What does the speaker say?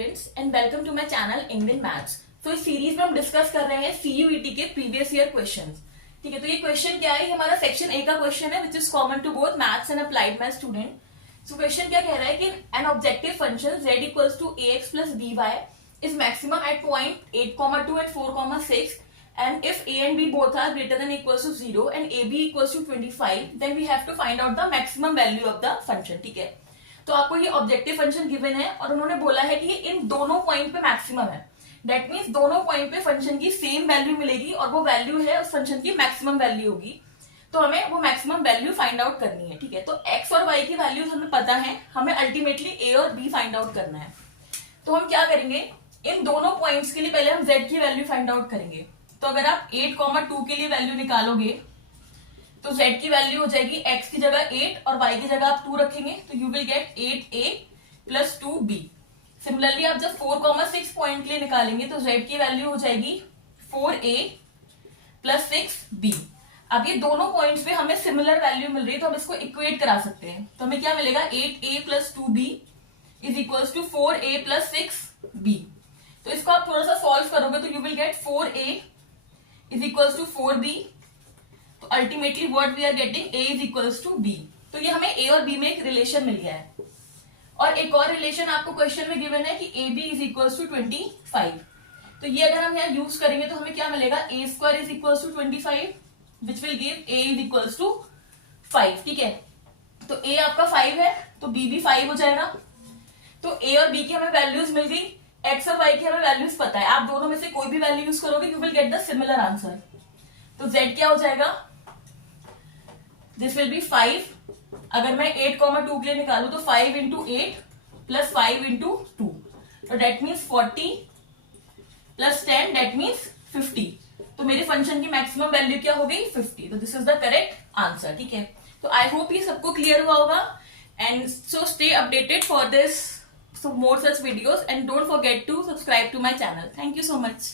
Students and welcome to my channel Indian maths. तो इस series में हम डिस्कस कर रहे हैं सीयूईटी के प्रीवियस ईयर क्वेश्चंस। ठीक है, तो ये क्वेश्चन क्या है? ये हमारा सेक्शन ए का क्वेश्चन है which is common to both maths and applied maths student. So question क्या कह रहा है कि an objective function z equals to ax plus by is maximum at point 8, 2 and 4, 6 and if a and b both are greater than equals to 0 and ab equals to 25 then we have to find out the maximum value of the function। ठीक है, तो आपको ये objective function given है और उन्होंने बोला है कि ये इन दोनों पॉइंट पे मैक्सिमम है। दैट मीन्स दोनों पॉइंट पे फंक्शन की सेम वैल्यू मिलेगी और वो वैल्यू है उस फंक्शन की मैक्सिमम वैल्यू होगी। तो हमें वो मैक्सिमम वैल्यू फाइंड आउट करनी है। ठीक है, तो x और y की वैल्यूज हमें पता है, हमें अल्टीमेटली a और b फाइंड आउट करना है। तो हम क्या करेंगे, इन दोनों पॉइंट्स के लिए पहले हम z की वैल्यू फाइंड आउट करेंगे। तो अगर आप 8, 2 के लिए वैल्यू निकालोगे तो z की वैल्यू हो जाएगी x की जगह 8 और y की जगह आप 2 रखेंगे तो you will gate 8a plus 2b। Similarly आप जब 4, 6 पॉइंट के लिए निकालेंगे तो z की वैल्यू हो जाएगी 4a प्लस 6b। अब ये दोनों पॉइंट्स पे हमें सिमिलर वैल्यू मिल रही है तो हम इसको इक्वेट करा सकते हैं। तो हमें क्या मिलेगा, 8a plus 2b is equals to 4a plus 6b। तो इसको आप थोड़ा सा सॉल्व करोगे तो you will get 4a is equals to 4b। तो ultimately what we are getting, a is equals to b। तो ये हमें a और b में एक रिलेशन मिल गया है। और एक और रिलेशन आपको क्वेश्चन में गिवन है कि ab इज इक्वल्स टू 25। तो ये अगर हम यहाँ यूज करेंगे तो हमें क्या मिलेगा, a square is equals to 25 which will give a is equals to 5। ठीक है, तो a आपका 5 है तो b भी 5 हो जाएगा। तो a और b की हमें वैल्यूज मिल गई, x और y की हमें वैल्यूज पता है। आप दोनों में से कोई भी वैल्यू यूज करोगे you will get the similar answer. तो z क्या हो जाएगा, दिस विल बी 5। अगर मैं 8, 2 के लिए निकालू तो 5 इंटू 8 प्लस 5 इंटू 2 तो that means 40 plus 10 that means 50। तो मेरे फंक्शन की मैक्सिमम वैल्यू क्या हो गई, 50। तो this is the correct answer. ठीक है, तो आई होप ये सबको क्लियर हुआ होगा and so stay updated for this so more such videos and don't forget to subscribe to my channel. Thank you so much.